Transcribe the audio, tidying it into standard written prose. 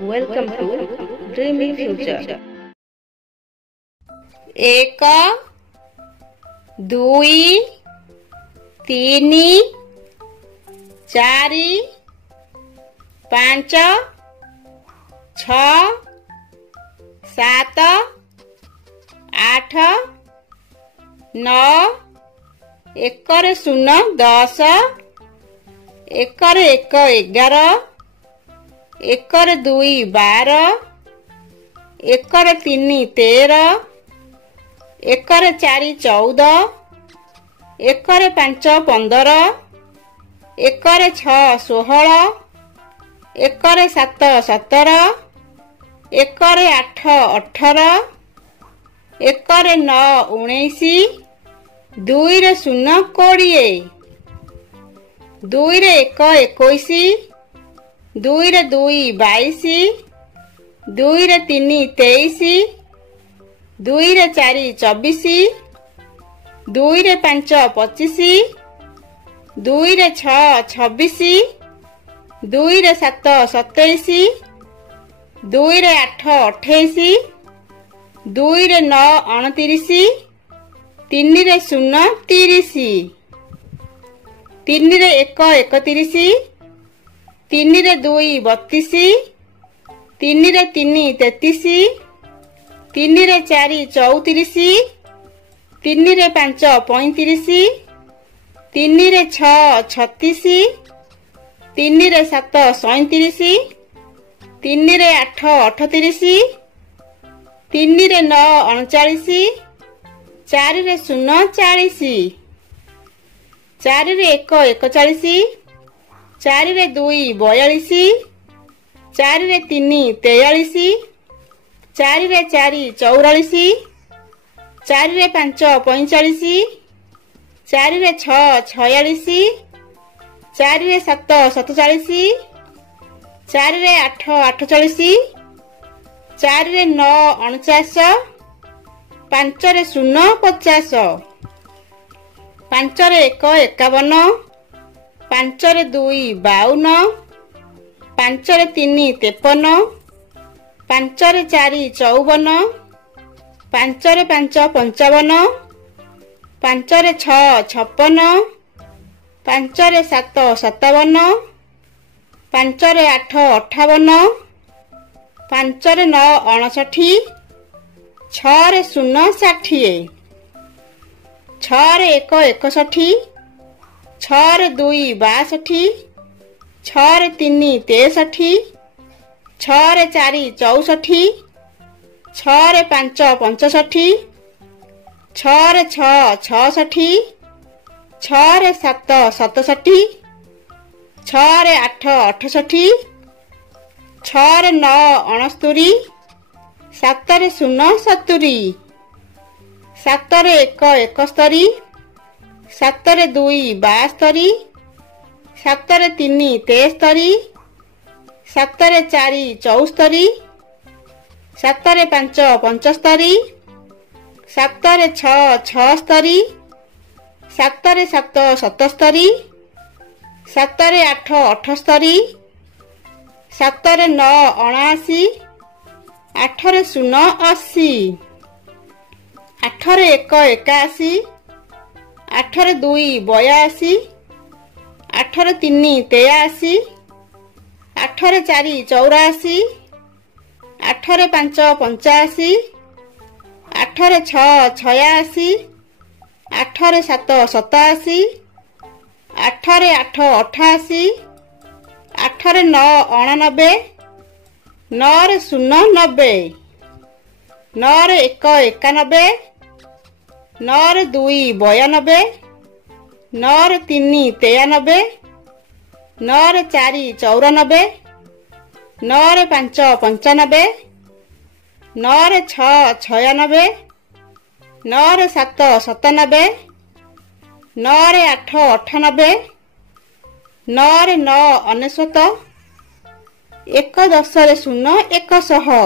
Welcome to Dreamy Future. एक दुई तीनी चारि पांच छ सात आठ नौ एकर शून्य 10 एकर एक 11 एकर दुई 12 एकर तीनी 13 एकर चारि 14 एकर पांच 15 एकर छ 16 एकर सात 17 एकर आठ 18 एकर नौ 19 दुई रे शून्य 20 दुई रे एक 21 दुई रे दुई 22 दुई रे तीनी 23 दुई रे चारि 24 दुई रे पांच 25 दुई रे छ 26 दुई रे सात 27 दुई रे आठ 28 दुई रे नौ 29 तीन रे शून्य 30 तीन रे एक 31 तीन रे दुई 32 तीन रे तीनी 33 तीन रे चारि 34 तीन रे पांच 35 तीन रे छ 36 तीन रे सात 37 तीन रे आठ 38 तीन रे नौ 39 चारि रे शून्य 40 चारि रे एक 41 चारि रे दुई 42 चारि रे तीनी 43 चारि रे चारि 44 चारि रे पांच 45 चारि रे छ 46 चारि रे सात 47 चारि रे आठ 48 चारि रे नौ 49 पांच रे शून्य 50 पांच रे एक 51 पांच रे दुई 52 पांच रे तीनी 53 पांच रे चारि 54 पांच रे पांच 55 पांच रे छ 56 पांच रे सात 57 पांच रे आठ 58 पांच रे नौ 59 छ रे शून्य 60 छ रे एक 61 छ रे दुई 62 छ रे तीनी 63 छ रे चारि 64 छ रे पांच 65 छ रे छ 66 छ रे सात 67 छ रे आठ 68 छ रे नौ 69 सात रे शून्य 70 सात रे एक 71 सात रे दुई 72 सात रे तीनी 73 सात रे चारि 74 सात रे पांच 75 सात रे छ 76 सात रे सात 77 सात रे आठ 78 सात रे नौ 79 आठ रे शून्य 80 आठ रे एक 81 आठ रे दुई 82 आठ रे तीनी 83 आठ रे चारि 84 आठ रे पांच 85 आठ रे छ 86 आठ रे सात 87 आठ रे आठ 88 आठ रे नौ 89 नौ रे शून्य 90 नौ रे एक 91 नौ रे दुई 92 नौ रे तीनी 93 नौ रे चारि 94 नौ रे पांच 95 नौ रे छ 96 नौ रे सात 97 नौ रे आठ 98 नौ रे नौ 99 एक 10 रे शून्य 100